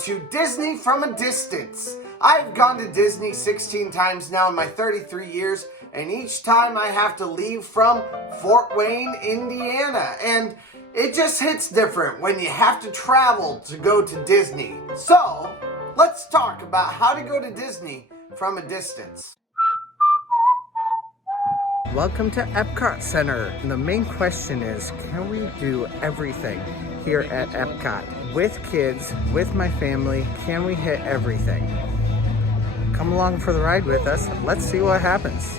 to Disney from a distance. I've gone to Disney 16 times now in my 33 years, and each time I have to leave from Fort Wayne, Indiana. And it just hits different when you have to travel to go to Disney. So, let's talk about how to go to Disney from a distance. Welcome to EPCOT Center. The main question is, can we do everything here at EPCOT? With kids, with my family, can we hit everything? Come along for the ride with us. Let's see what happens.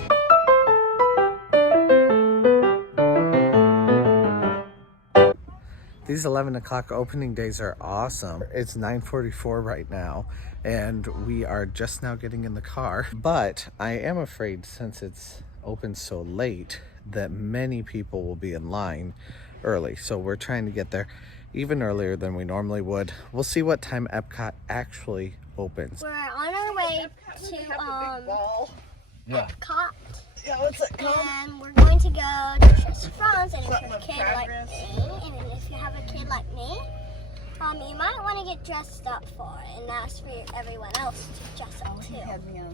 These 11 o'clock opening days are awesome. It's 9:44 right now, and we are just now getting in the car. But I am afraid, since it's open so late, that many people will be in line early. So we're trying to get there even earlier than we normally would. We'll see what time EPCOT actually opens. We're on our way to EPCOT. Yeah, what's it called? And we're going to go to Chester France, and if you're a kid like me, and if you have a kid like me, you might want to get dressed up for it, and that's for everyone else to dress up too.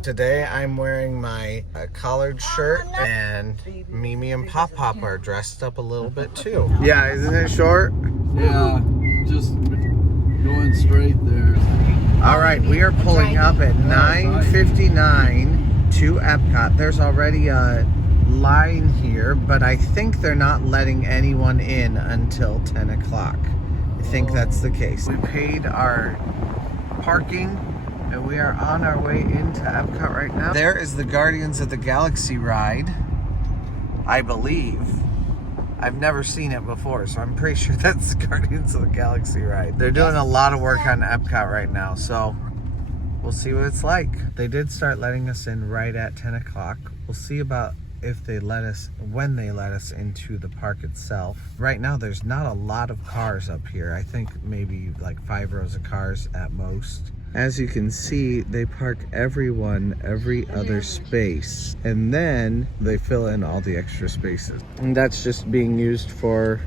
Today I'm wearing my collared shirt, and Mimi and Pop Pop are dressed up a little bit too. Yeah, isn't it short? Yeah, just going straight there. All right, we are pulling up at 9:59 to EPCOT. There's already a line here, but I think they're not letting anyone in until 10 o'clock. I think that's the case. We paid our parking and we are on our way into EPCOT right now. There is the Guardians of the Galaxy ride, I believe. I've never seen it before, so I'm pretty sure that's the Guardians of the Galaxy ride. They're doing a lot of work on EPCOT right now, so we'll see what it's like. They did start letting us in right at 10 o'clock. We'll see about if they let us, when they let us into the park itself. Right now, there's not a lot of cars up here. I think maybe like 5 rows of cars at most. As you can see, they park everyone every other space, and then they fill in all the extra spaces. And that's just being used for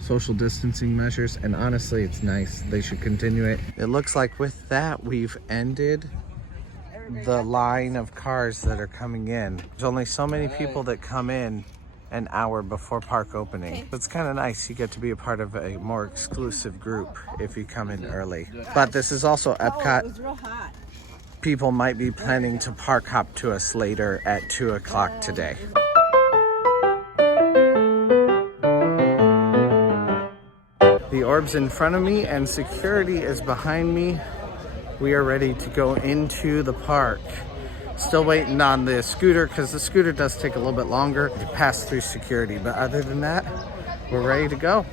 social distancing measures, and honestly, it's nice. They should continue it. It looks like with that, we've ended the line of cars that are coming in. There's only so many people that come in an hour before park opening. It's kind of nice. You get to be a part of a more exclusive group if you come in early. But this is also EPCOT. People might be planning to park hop to us later at 2 o'clock today. The orb's in front of me and security is behind me. We are ready to go into the park. Still waiting on the scooter, because the scooter does take a little bit longer to pass through security. But other than that, we're ready to go.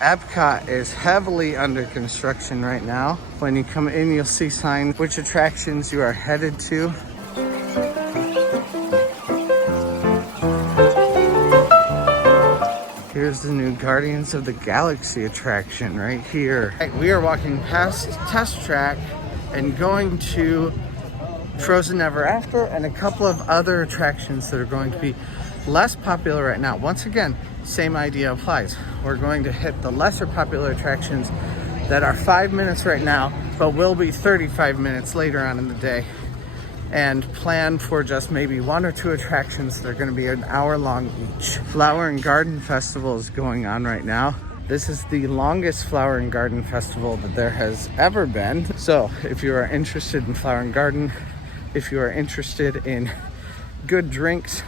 EPCOT is heavily under construction right now. When you come in, you'll see signs which attractions you are headed to. Here's the new Guardians of the Galaxy attraction right here. We are walking past Test Track and going to Frozen Ever After and a couple of other attractions that are going to be less popular right now. Once again, same idea applies. We're going to hit the lesser popular attractions that are 5 minutes right now, but will be 35 minutes later on in the day, and plan for just maybe 1 or 2 attractions that are going to be an hour long each. Flower and Garden Festival is going on right now. This is the longest Flower and Garden Festival that there has ever been. So if you are interested in Flower and Garden, if you are interested in good drinks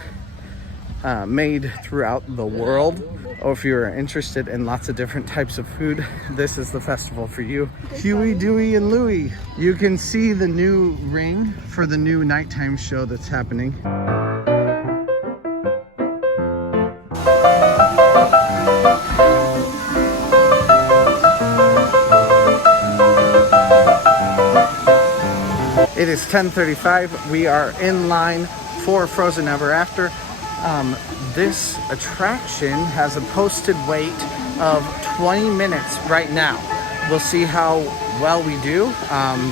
made throughout the world, or if you're interested in lots of different types of food, this is the festival for you. Huey, Dewey, and Louie. You can see the new ring for the new nighttime show that's happening. It is 10:35. We are in line for Frozen Ever After. This attraction has a posted wait of 20 minutes right now. We'll see how well we do.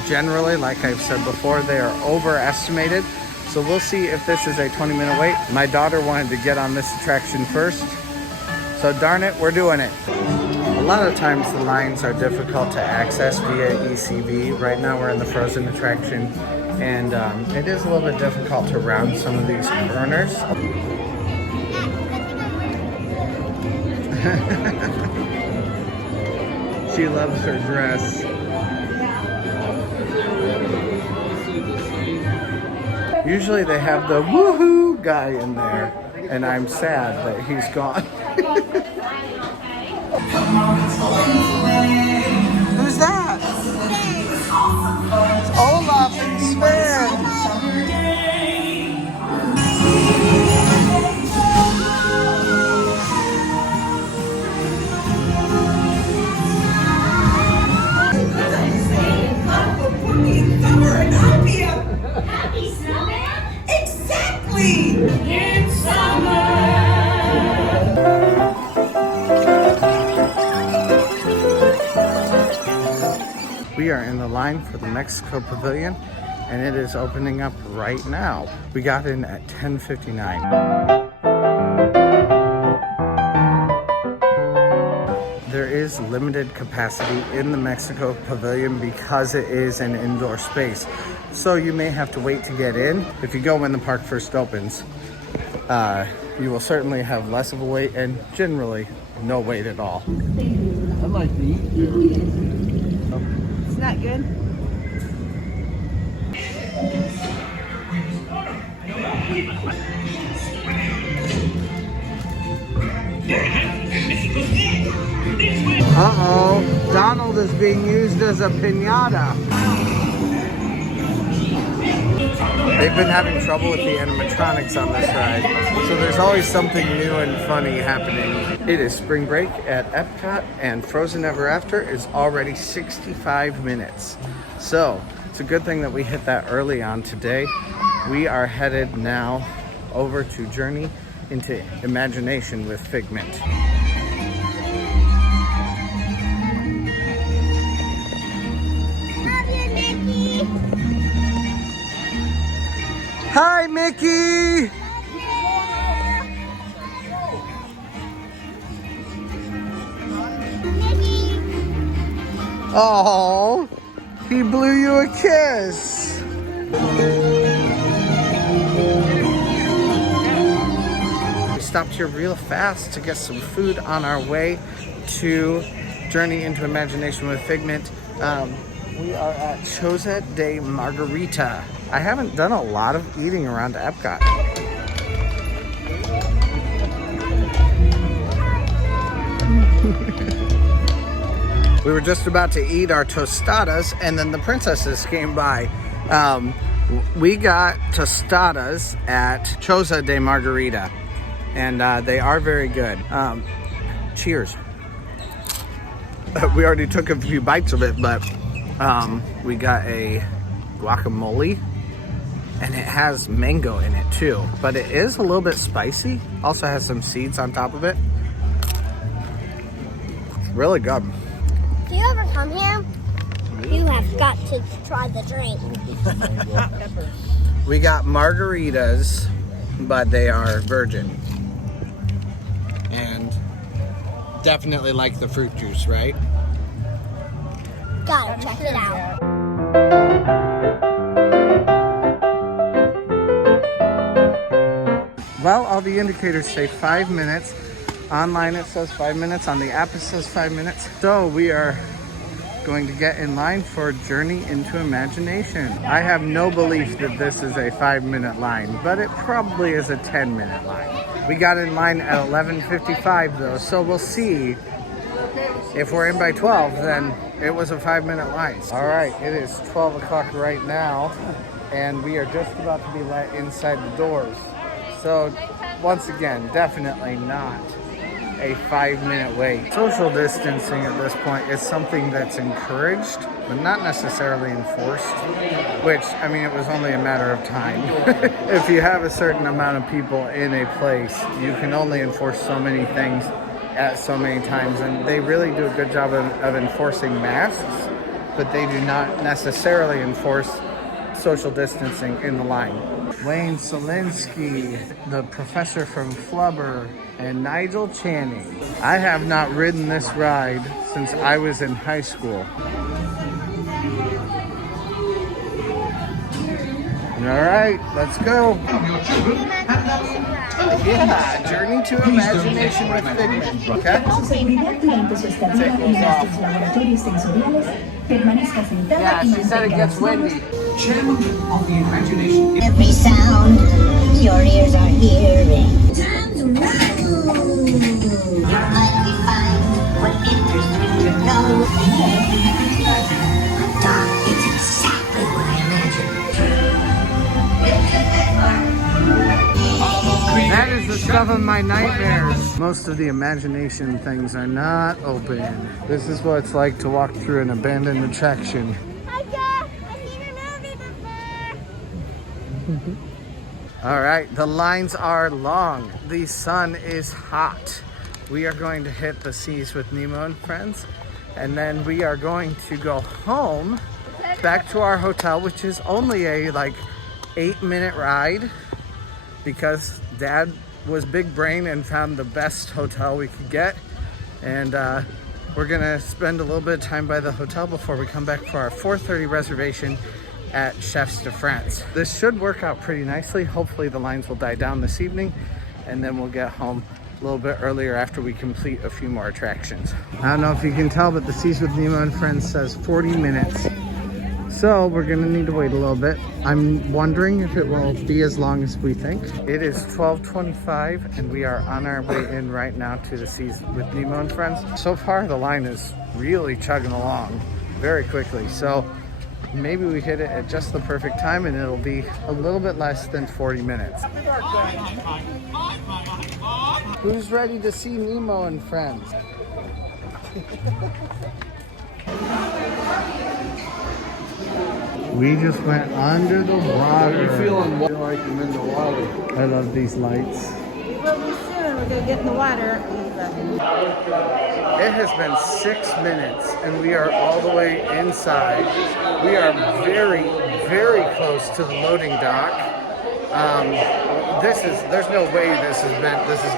Generally, like I've said before, they are overestimated. So we'll see if this is a 20-minute wait. My daughter wanted to get on this attraction first, So darn it, we're doing it. A lot of times the lines are difficult to access via ECV. Right now we're in the Frozen attraction, and it is a little bit difficult to round some of these corners. She loves her dress. Usually they have the woohoo guy in there, and I'm sad that he's gone. Who's that? It's Olaf and Sven. Happy snowman? Exactly! It's summer! We are in the line for the Mexico Pavilion, and it is opening up right now. We got in at 10:59. There is limited capacity in the Mexico Pavilion because it is an indoor space. So you may have to wait to get in. If you go when the park first opens, you will certainly have less of a wait and generally no wait at all. I'd like to eat there. It's not good. Uh-oh, Donald is being used as a piñata. They've been having trouble with the animatronics on this ride, so there's always something new and funny happening. It is spring break at EPCOT, and Frozen Ever After is already 65 minutes. So it's a good thing that we hit that early on today. We are headed now over to Journey into Imagination with Figment. Hi, Mickey! Oh, he blew you a kiss. We stopped here real fast to get some food on our way to Journey into Imagination with Figment. We are at Choza de Margarita. I haven't done a lot of eating around EPCOT. We were just about to eat our tostadas, and then the princesses came by. We got tostadas at Choza de Margarita, and they are very good. Cheers. We already took a few bites of it, but we got a guacamole, and it has mango in it too, but it is a little bit spicy. Also has some seeds on top of it. Really good. If you ever come here, you have got to try the drink. We got margaritas, but they are virgin. And definitely like the fruit juice, right? Gotta check it out. Well, all the indicators say 5 minutes. Online it says 5 minutes. On the app it says 5 minutes. So we are going to get in line for Journey into Imagination. I have no belief that this is a 5-minute line, but it probably is a 10-minute line. We got in line at 11:55 though, so we'll see. If we're in by 12, then it was a 5-minute line. All right, it is 12 o'clock right now, and we are just about to be let inside the doors. So once again, definitely not a 5-minute wait. Social distancing at this point is something that's encouraged, but not necessarily enforced, which, I mean, it was only a matter of time. If you have a certain amount of people in a place, you can only enforce so many things at so many times, and they really do a good job of enforcing masks, but they do not necessarily enforce social distancing in the line. Wayne Selinsky, the professor from Flubber, and Nigel Channing. I have not ridden this ride since I was in high school. All right, let's go. Yeah, Journey to Imagination with Figment. Okay? Yeah, she said it gets windy. Chairman of the Imagination. Every sound your ears are hearing. Time to move. You finally find what interests you to know. Doc, it's exactly what I imagined. That is the stuff of my nightmares. Most of the imagination things are not open. This is what it's like to walk through an abandoned attraction. I've seen a movie before. All right, the lines are long. The sun is hot. We are going to hit the seas with Nemo and friends, and then we are going to go home back to our hotel, which is only a 8-minute ride because Dad was big brain and found the best hotel we could get. And we're gonna spend a little bit of time by the hotel before we come back for our 4:30 reservation at Chefs de France. This should work out pretty nicely. Hopefully the lines will die down this evening, and then we'll get home a little bit earlier after we complete a few more attractions. I don't know if you can tell, but the Seas with Nemo and Friends says 40 minutes. So we're gonna need to wait a little bit. I'm wondering if it will be as long as we think. It is 12:25 and we are on our way in right now to the Seas with Nemo and Friends. So far the line is really chugging along very quickly. So maybe we hit it at just the perfect time and it'll be a little bit less than 40 minutes. Who's ready to see Nemo and Friends? We just went under the water. You're feeling like I'm in the water. I love these lights. Well, we soon we're gonna get in the water. It has been 6 minutes and we are all the way inside. We are very, very close to the loading dock. There's no way this is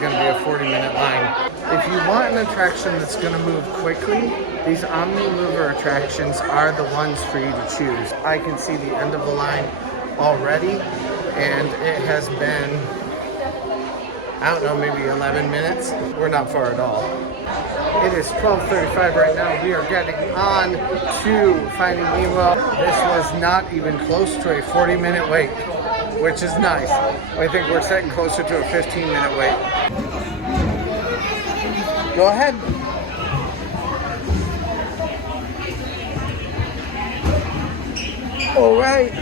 going to be a 40-minute line. If you want an attraction that's going to move quickly, these Omni Mover attractions are the ones for you to choose. I can see the end of the line already, and it has been, I don't know, maybe 11 minutes. We're not far at all. It is 12:35 right now. We are getting on to Finding Nemo. This was not even close to a 40-minute wait, which is nice. I think we're sitting closer to a 15-minute wait. Go ahead. All right.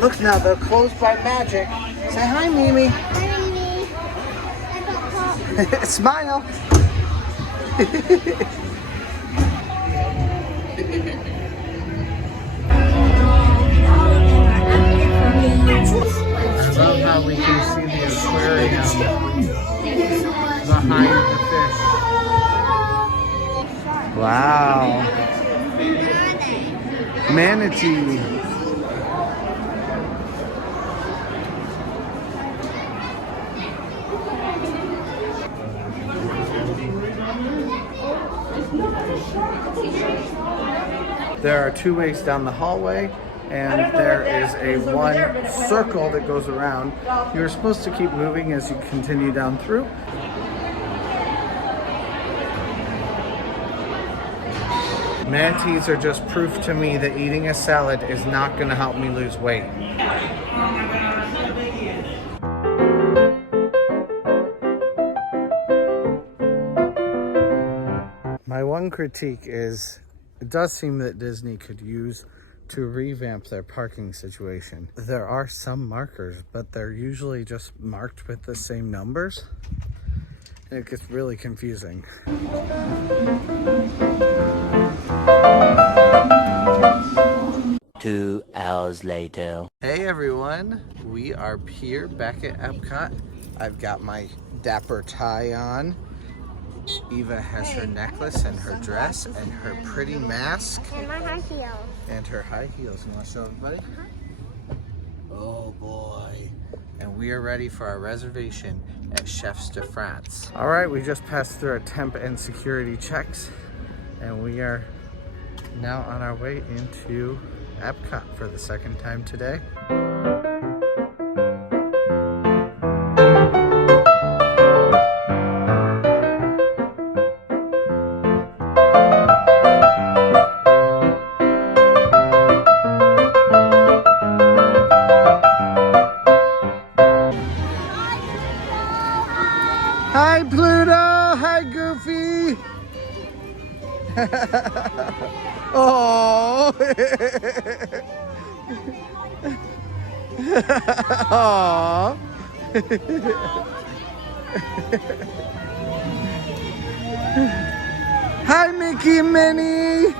Look now, they're closed by magic. Say hi, Mimi. Hi, Mimi. I got pop. Smile. I love how we can see the aquarium behind the fish. Wow. Manatee. There are 2 ways down the hallway, and there is a one circle that goes around. You're supposed to keep moving as you continue down through. Manatees are just proof to me that eating a salad is not going to help me lose weight. My one critique is it does seem that Disney could use to revamp their parking situation. There are some markers, but they're usually just marked with the same numbers. And it gets really confusing. 2 hours later. Hey everyone, we are here back at EPCOT. I've got my dapper tie on. Eva has her necklace and her dress and her pretty mask. And my high heels. And her high heels. You want to show everybody? Oh boy. And we are ready for our reservation at Chefs de France. All right, we just passed through our temp and security checks, and we are now on our way into EPCOT for the second time today. Hi Pluto! Hi Goofy! Oh! Aww. Hi Mickey and Minnie!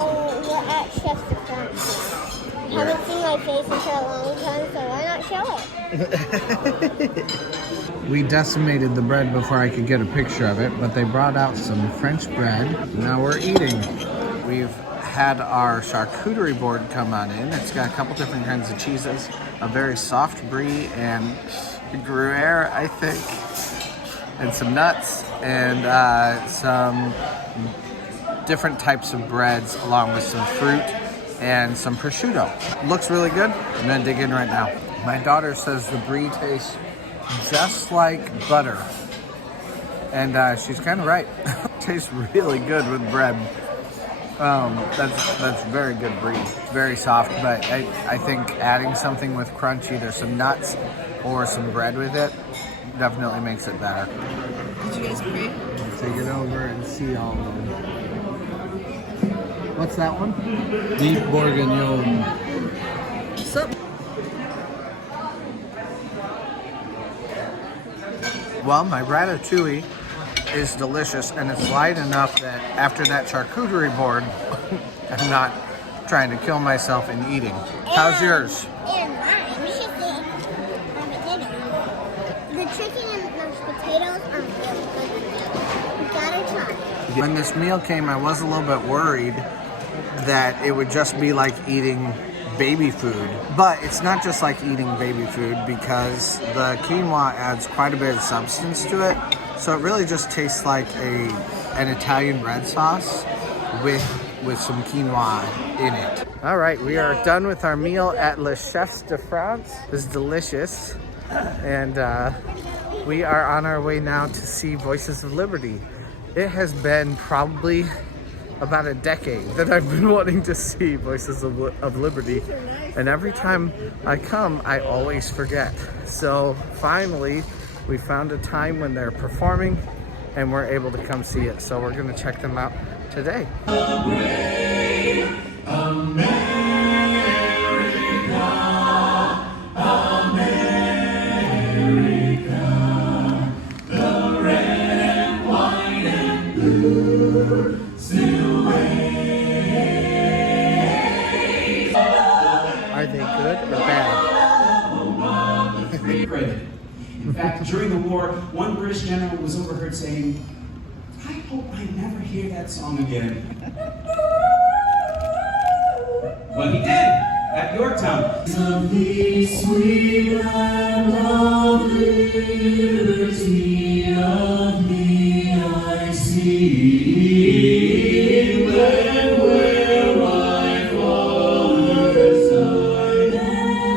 We're at Chef's de France now. Haven't seen my face in for a long time, so why not show it? We decimated the bread before I could get a picture of it, but they brought out some French bread. Now we're eating. We've had our charcuterie board come on in. It's got a couple different kinds of cheeses, a very soft brie and Gruyere, I think, and some nuts and some different types of breads along with some fruit and some prosciutto. Looks really good. I'm gonna dig in right now. My daughter says the brie tastes just like butter, and she's kind of right. Tastes really good with bread. That's very good brie. It's very soft, but I think adding something with crunch, either some nuts or some bread with it, definitely makes it better. Did you guys pray? Take it over and see all of them. What's that one? Beef bourguignon. What's up? Well, my ratatouille is delicious, and it's light enough that after that charcuterie board, I'm not trying to kill myself in eating. How's yours? And mine, we should see the chicken and mashed potatoes are really good. You gotta try. When this meal came, I was a little bit worried that it would just be like eating baby food. But it's not just like eating baby food, because the quinoa adds quite a bit of substance to it. So it really just tastes like an Italian red sauce with some quinoa in it. All right, we are done with our meal at Le Chefs de France. It was delicious. And we are on our way now to see Voices of Liberty. It has been probably about a decade that I've been wanting to see Voices of Liberty, and every time I come, I always forget. So finally, we found a time when they're performing, and we're able to come see it. So we're gonna check them out today. Are they good or bad? In fact, during the war, one British general was overheard saying, "I hope I never hear that song again." Well, he did at Yorktown. Of the sweet land of liberty, of me I see, land where my fathers died,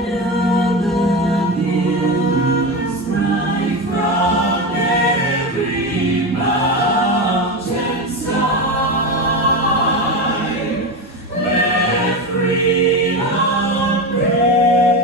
and of the hills right from every mountainside, let freedom reign.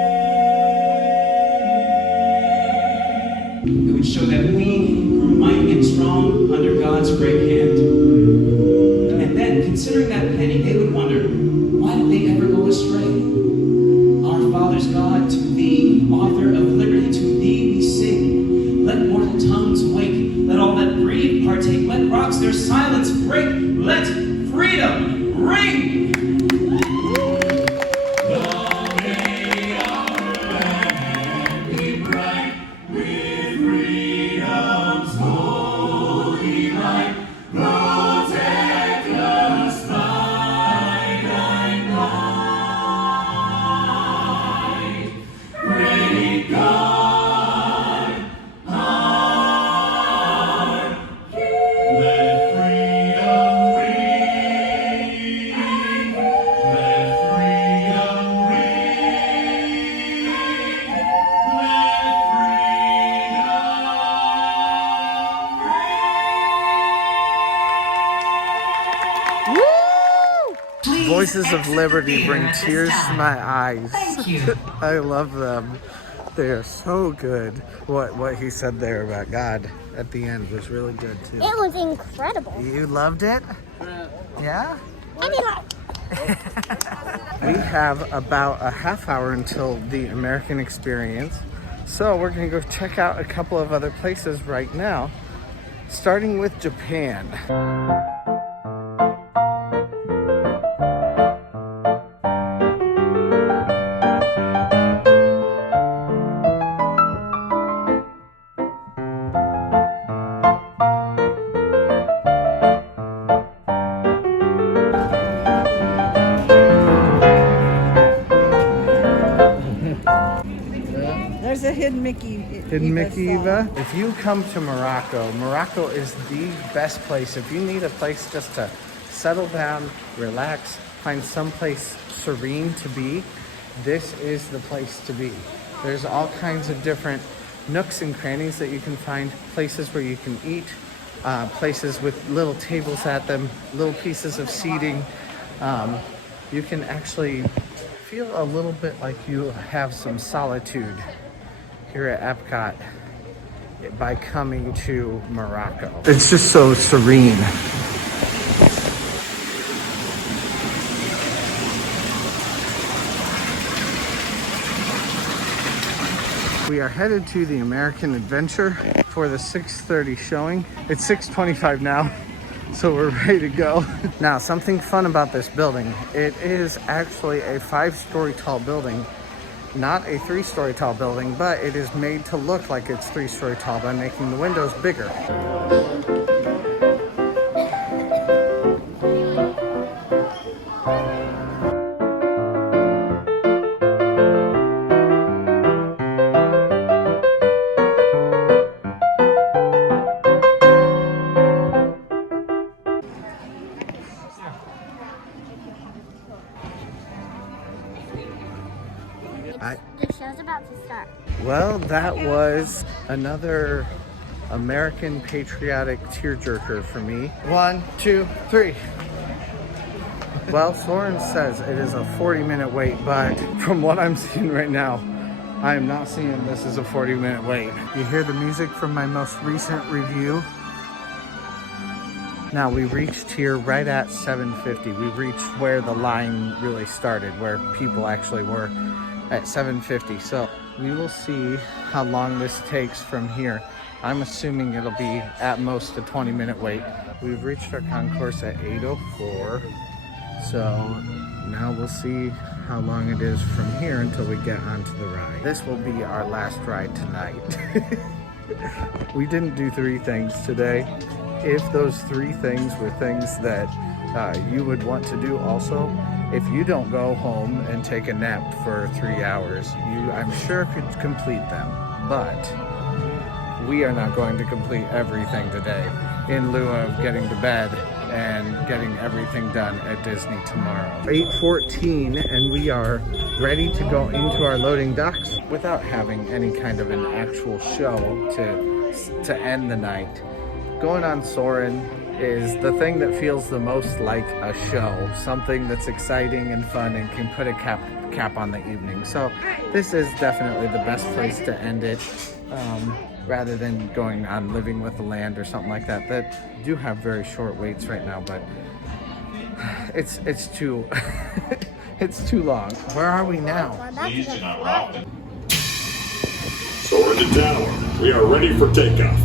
Voices of Liberty bring tears to my eyes. Thank you. I love them. They are so good. What he said there about God at the end was really good too. It was incredible. You loved it? Yeah? I mean, like, We have about a half hour until the American Experience. So we're gonna go check out a couple of other places right now, starting with Japan. There's a hidden Mickey. Hidden Mickey Eva. If you come to Morocco, Morocco is the best place. If you need a place just to settle down, relax, find someplace serene to be, this is the place to be. There's all kinds of different nooks and crannies that you can find, places where you can eat, places with little tables at them, little pieces of seating. You can actually feel a little bit like you have some solitude here at EPCOT by coming to Morocco. It's just so serene. We are headed to the American Adventure for the 6:30 showing. It's 6:25 now, so we're ready to go. Now, something fun about this building, it is actually a 5-story tall building, not a 3-story tall building, but it is made to look like it's 3-story tall by making the windows bigger. the show's about to start. Well, that was another American patriotic tearjerker for me. 1, 2, 3. Well, Soren says it is a 40-minute wait, but from what I'm seeing right now, I am not seeing this as a 40-minute wait. You hear the music from my most recent review. Now, we reached here right at 7:50. We reached where the line really started, where people actually were at 7:50. So we will see how long this takes from here. I'm assuming it'll be at most a 20-minute wait. We've reached our concourse at 8:04. So now we'll see how long it is from here until we get onto the ride. This will be our last ride tonight. We didn't do 3 things today. If those 3 things were things that you would want to do also, if you don't go home and take a nap for 3 hours, you, I'm sure, could complete them. But we are not going to complete everything today in lieu of getting to bed and getting everything done at Disney tomorrow. 8:14 and we are ready to go into our loading docks without having any kind of an actual show to end the night. Going on Soarin' is the thing that feels the most like a show, something that's exciting and fun and can put a cap on the evening. So this is definitely the best place to end it, rather than going on Living with the Land or something like that do have very short waits right now, but it's too it's too long. Where are we now? Well, that's the flight. So we're in the tower. We are ready for takeoff.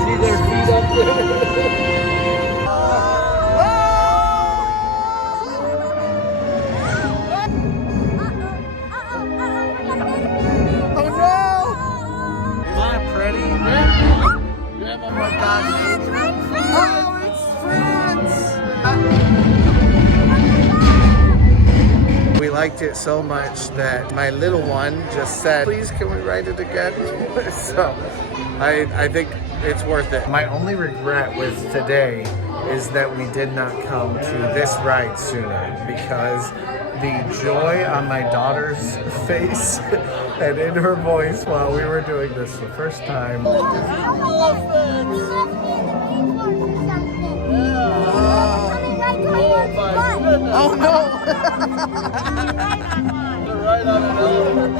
See their feet up there? Oh no! Is that pretty? Oh my god. Oh, it's Prince! We liked it so much that my little one just said, please can we write it again? So I think it's worth it. My only regret with today is that we did not come to this ride sooner, because the joy on my daughter's face And in her voice while we were doing this the first time. You must be in the rainforest or something. Coming right towards us. Oh no! Right on an elephant.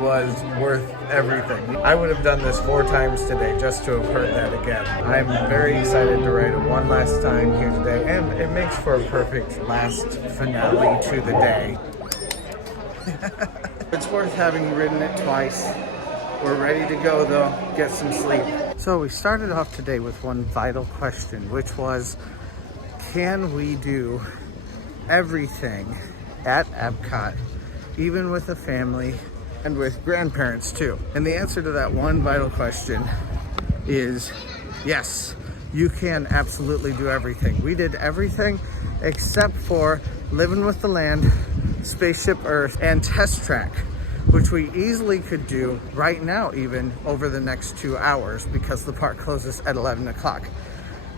Was worth everything. I would have done this 4 times today just to have heard that again. I'm very excited to ride it one last time here today, and it makes for a perfect last finale to the day. It's worth having ridden it twice. We're ready to go though, get some sleep. So we started off today with one vital question, which was, can we do everything at EPCOT, even with a family and with grandparents too? And the answer to that one vital question is yes, you can absolutely do everything. We did everything except for Living with the Land, Spaceship Earth, and Test Track, which we easily could do right now, even over the next 2 hours, because the park closes at 11 o'clock.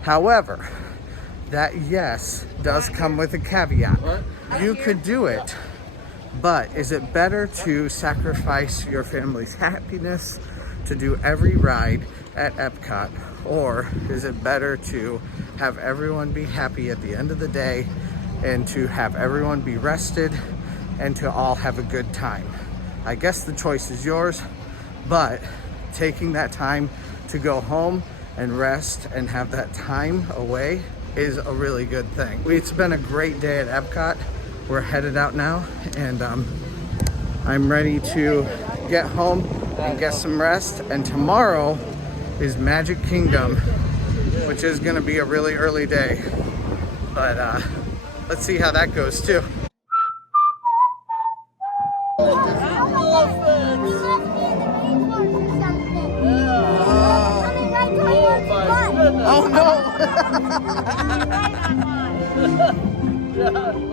However, that yes does come with a caveat. You could do it, but is it better to sacrifice your family's happiness to do every ride at EPCOT, or is it better to have everyone be happy at the end of the day and to have everyone be rested and to all have a good time? I guess the choice is yours, but taking that time to go home and rest and have that time away is a really good thing. It's been a great day at EPCOT. We're headed out now, and I'm ready to get home and get some rest. And tomorrow is Magic Kingdom, which is gonna be a really early day. But let's see how that goes too. You must be in the rainforest or something. Coming right towards us. Oh no!